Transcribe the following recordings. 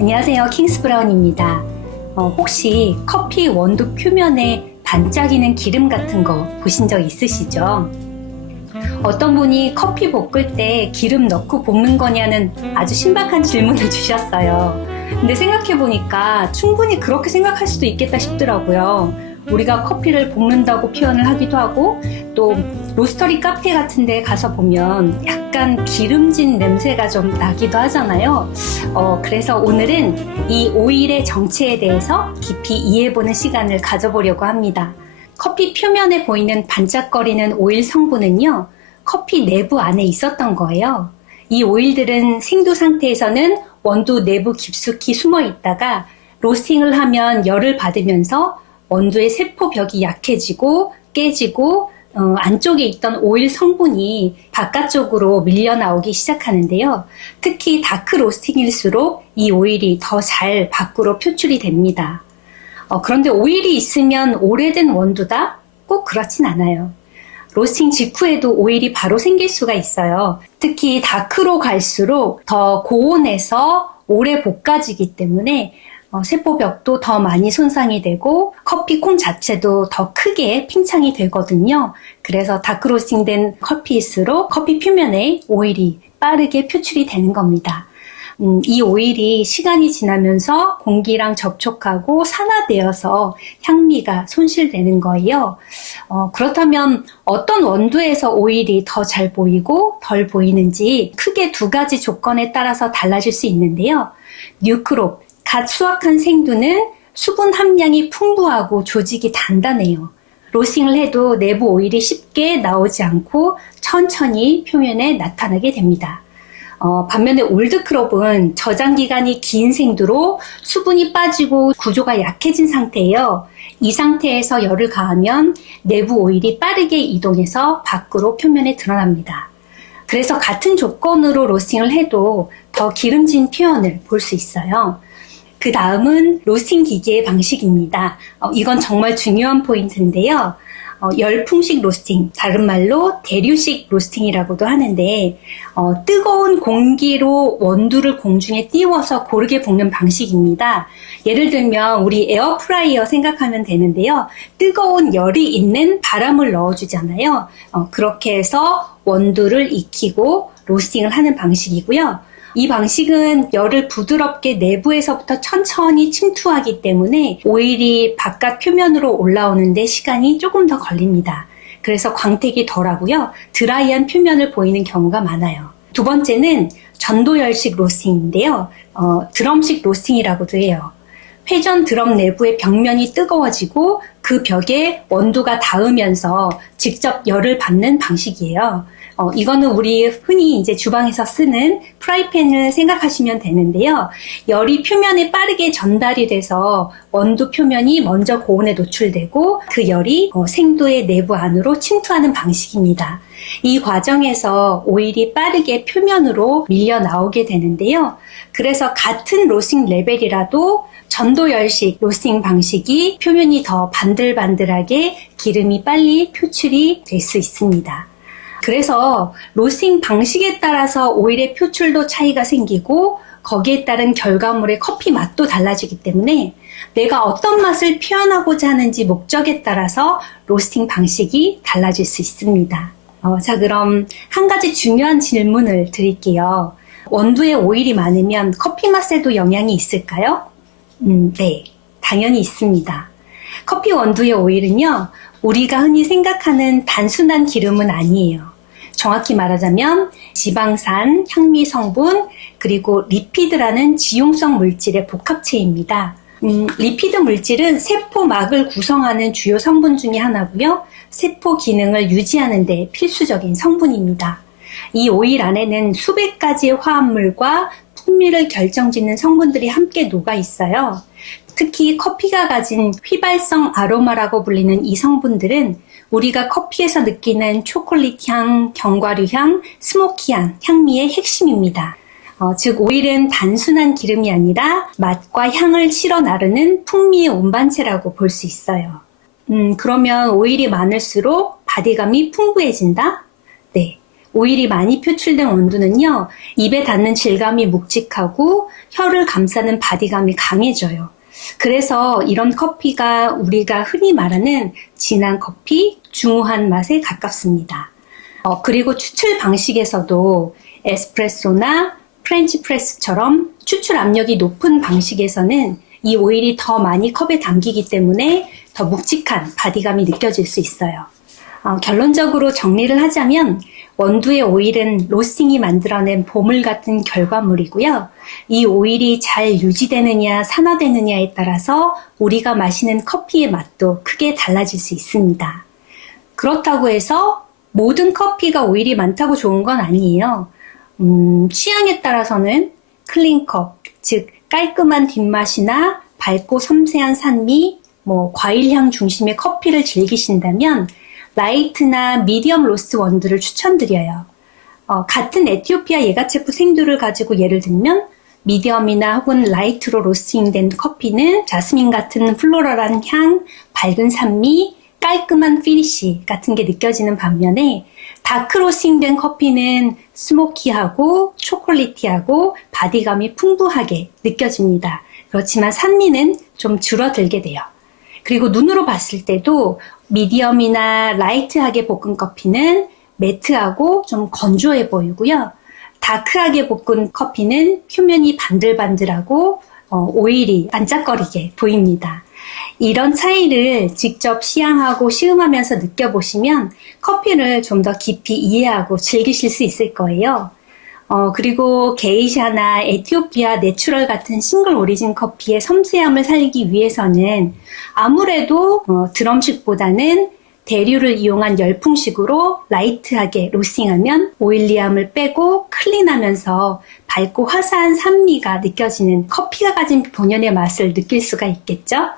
안녕하세요. 킹스브라운입니다. 혹시 커피 원두 표면에 반짝이는 기름 같은 거 보신 적 있으시죠? 어떤 분이 커피 볶을 때 기름 넣고 볶는 거냐는 아주 신박한 질문을 주셨어요. 근데 생각해보니까 충분히 그렇게 생각할 수도 있겠다 싶더라고요. 우리가 커피를 볶는다고 표현을 하기도 하고, 또 로스터리 카페 같은 데 가서 보면 약간 기름진 냄새가 좀 나기도 하잖아요. 그래서 오늘은 이 오일의 정체에 대해서 깊이 이해해보는 시간을 가져보려고 합니다. 커피 표면에 보이는 반짝거리는 오일 성분은요, 커피 내부 안에 있었던 거예요. 이 오일들은 생두 상태에서는 원두 내부 깊숙이 숨어 있다가 로스팅을 하면 열을 받으면서 원두의 세포벽이 약해지고 깨지고 안쪽에 있던 오일 성분이 바깥쪽으로 밀려 나오기 시작하는데요. 특히 다크 로스팅일수록 이 오일이 더 잘 밖으로 표출이 됩니다. 그런데 오일이 있으면 오래된 원두다? 꼭 그렇진 않아요. 로스팅 직후에도 오일이 바로 생길 수가 있어요. 특히 다크로 갈수록 더 고온에서 오래 볶아지기 때문에 세포벽도 더 많이 손상이 되고 커피 콩 자체도 더 크게 팽창이 되거든요. 그래서 다크 로스팅된 커피일수록 커피 표면에 오일이 빠르게 표출이 되는 겁니다. 이 오일이 시간이 지나면서 공기랑 접촉하고 산화되어서 향미가 손실되는 거예요. 그렇다면 어떤 원두에서 오일이 더 잘 보이고 덜 보이는지 크게 두 가지 조건에 따라서 달라질 수 있는데요. 뉴크롭, 갓 수확한 생두는 수분 함량이 풍부하고 조직이 단단해요. 로스팅을 해도 내부 오일이 쉽게 나오지 않고 천천히 표면에 나타나게 됩니다. 반면에 올드크롭은 저장 기간이 긴 생두로 수분이 빠지고 구조가 약해진 상태예요. 이 상태에서 열을 가하면 내부 오일이 빠르게 이동해서 밖으로 표면에 드러납니다. 그래서 같은 조건으로 로스팅을 해도 더 기름진 표현을 볼 수 있어요. 그 다음은 로스팅 기계의 방식입니다. 이건 정말 중요한 포인트인데요. 열풍식 로스팅, 다른 말로 대류식 로스팅이라고도 하는데 뜨거운 공기로 원두를 공중에 띄워서 고르게 볶는 방식입니다. 예를 들면 우리 에어프라이어 생각하면 되는데요. 뜨거운 열이 있는 바람을 넣어주잖아요. 그렇게 해서 원두를 익히고 로스팅을 하는 방식이고요. 이 방식은 열을 부드럽게 내부에서부터 천천히 침투하기 때문에 오일이 바깥 표면으로 올라오는데 시간이 조금 더 걸립니다. 그래서 광택이 덜하고요. 드라이한 표면을 보이는 경우가 많아요. 두 번째는 전도열식 로스팅인데요. 드럼식 로스팅이라고도 해요. 회전 드럼 내부의 벽면이 뜨거워지고 그 벽에 원두가 닿으면서 직접 열을 받는 방식이에요. 이거는 우리 흔히 이제 주방에서 쓰는 프라이팬을 생각하시면 되는데요. 열이 표면에 빠르게 전달이 돼서 원두 표면이 먼저 고온에 노출되고 그 열이 생두의 내부 안으로 침투하는 방식입니다. 이 과정에서 오일이 빠르게 표면으로 밀려 나오게 되는데요. 그래서 같은 로스팅 레벨이라도 전도열식 로스팅 방식이 표면이 더 반들반들하게 기름이 빨리 표출이 될 수 있습니다. 그래서 로스팅 방식에 따라서 오일의 표출도 차이가 생기고 거기에 따른 결과물의 커피 맛도 달라지기 때문에 내가 어떤 맛을 표현하고자 하는지 목적에 따라서 로스팅 방식이 달라질 수 있습니다. 자, 그럼 한 가지 중요한 질문을 드릴게요. 원두에 오일이 많으면 커피 맛에도 영향이 있을까요? 네, 당연히 있습니다. 커피 원두의 오일은요, 우리가 흔히 생각하는 단순한 기름은 아니에요. 정확히 말하자면 지방산, 향미 성분, 그리고 리피드라는 지용성 물질의 복합체입니다. 리피드 물질은 세포막을 구성하는 주요 성분 중에 하나고요. 세포 기능을 유지하는 데 필수적인 성분입니다. 이 오일 안에는 수백 가지의 화합물과 풍미를 결정짓는 성분들이 함께 녹아 있어요. 특히 커피가 가진 휘발성 아로마라고 불리는 이 성분들은 우리가 커피에서 느끼는 초콜릿 향, 견과류 향, 스모키한 향미의 핵심입니다. 즉 오일은 단순한 기름이 아니라 맛과 향을 실어 나르는 풍미의 운반체라고 볼 수 있어요. 그러면 오일이 많을수록 바디감이 풍부해진다? 네. 오일이 많이 표출된 원두는요, 입에 닿는 질감이 묵직하고 혀를 감싸는 바디감이 강해져요. 그래서 이런 커피가 우리가 흔히 말하는 진한 커피, 중후한 맛에 가깝습니다. 그리고 추출 방식에서도 에스프레소나 프렌치 프레스처럼 추출 압력이 높은 방식에서는 이 오일이 더 많이 컵에 담기기 때문에 더 묵직한 바디감이 느껴질 수 있어요. 결론적으로 정리를 하자면 원두의 오일은 로스팅이 만들어낸 보물 같은 결과물이고요. 이 오일이 잘 유지되느냐 산화되느냐에 따라서 우리가 마시는 커피의 맛도 크게 달라질 수 있습니다. 그렇다고 해서 모든 커피가 오일이 많다고 좋은 건 아니에요. 취향에 따라서는 클린컵, 즉 깔끔한 뒷맛이나 밝고 섬세한 산미, 과일향 중심의 커피를 즐기신다면 라이트나 미디엄 로스트 원두를 추천드려요. 같은 에티오피아 예가체프 생두를 가지고 예를 들면 미디엄이나 혹은 라이트로 로스팅된 커피는 자스민 같은 플로럴한 향, 밝은 산미, 깔끔한 피니쉬 같은 게 느껴지는 반면에 다크 로스팅된 커피는 스모키하고 초콜릿티하고 바디감이 풍부하게 느껴집니다. 그렇지만 산미는 좀 줄어들게 돼요. 그리고 눈으로 봤을 때도 미디엄이나 라이트하게 볶은 커피는 매트하고 좀 건조해 보이고요. 다크하게 볶은 커피는 표면이 반들반들하고 오일이 반짝거리게 보입니다. 이런 차이를 직접 시향하고 시음하면서 느껴보시면 커피를 좀 더 깊이 이해하고 즐기실 수 있을 거예요. 그리고 게이샤나 에티오피아 내추럴 같은 싱글 오리진 커피의 섬세함을 살리기 위해서는 아무래도 드럼식보다는 대류를 이용한 열풍식으로 라이트하게 로스팅하면 오일리함을 빼고 클린하면서 밝고 화사한 산미가 느껴지는 커피가 가진 본연의 맛을 느낄 수가 있겠죠?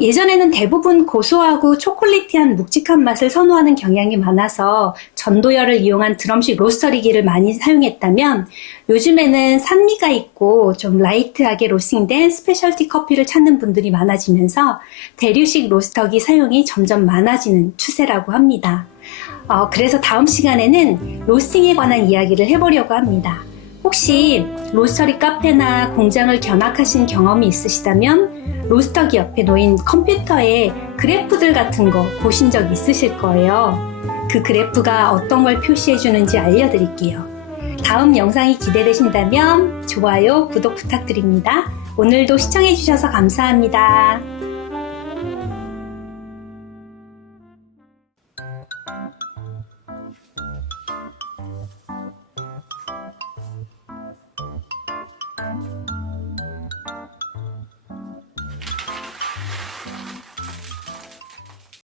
예전에는 대부분 고소하고 초콜릿티한 묵직한 맛을 선호하는 경향이 많아서 전도열을 이용한 드럼식 로스터리기를 많이 사용했다면 요즘에는 산미가 있고 좀 라이트하게 로스팅된 스페셜티 커피를 찾는 분들이 많아지면서 대류식 로스터기 사용이 점점 많아지는 추세라고 합니다. 그래서 다음 시간에는 로스팅에 관한 이야기를 해보려고 합니다. 혹시 로스터리 카페나 공장을 견학하신 경험이 있으시다면 로스터기 옆에 놓인 컴퓨터에 그래프들 같은 거 보신 적 있으실 거예요. 그 그래프가 어떤 걸 표시해 주는지 알려드릴게요. 다음 영상이 기대되신다면 좋아요, 구독 부탁드립니다. 오늘도 시청해 주셔서 감사합니다.